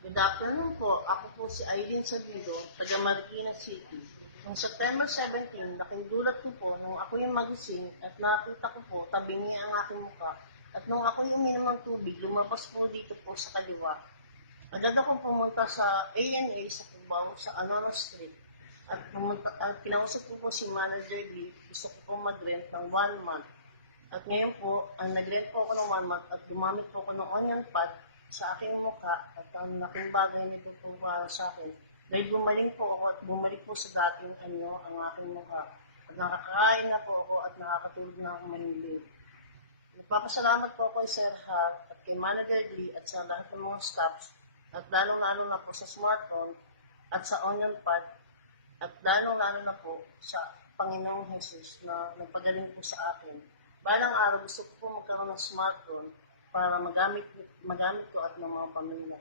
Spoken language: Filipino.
Good afternoon po. Ako po si Irene Sabido, taga Marikina City. Noong September 17, nakindulat ko po nung ako yung magising at nakita ko po tabingi ang aking mukha. At nung ako yung uminom ng tubig, lumabas po dito po sa kaliwa. Agad ako pumunta sa ANA sa Cubao sa Aurora Street. At kinausap ko po si Manager Lee, gusto ko po mag-rent ng 1 month. At ngayon po, nag-rent po ako ng 1 month at gumamit po ako ng onion pad sa aking mukha at ang laking bagay nito po sa akin. Dahil bumalik po ako at bumalik po sa dating ang aking mukha. At nakakain na po ako at nakakatulog na ako mahilig. Nagpapasalamat po ako kay Sir Ha at kay Manager Lee at sa lahat ng mga staffs at lalong-lalo na po sa smartphone at sa onion pad at lalong-lalo na po sa Panginoong Jesus na nagpagaling po sa akin. Balang araw gusto ko po magkaroon ng smartphone para magamit ko at ng mga pamilya.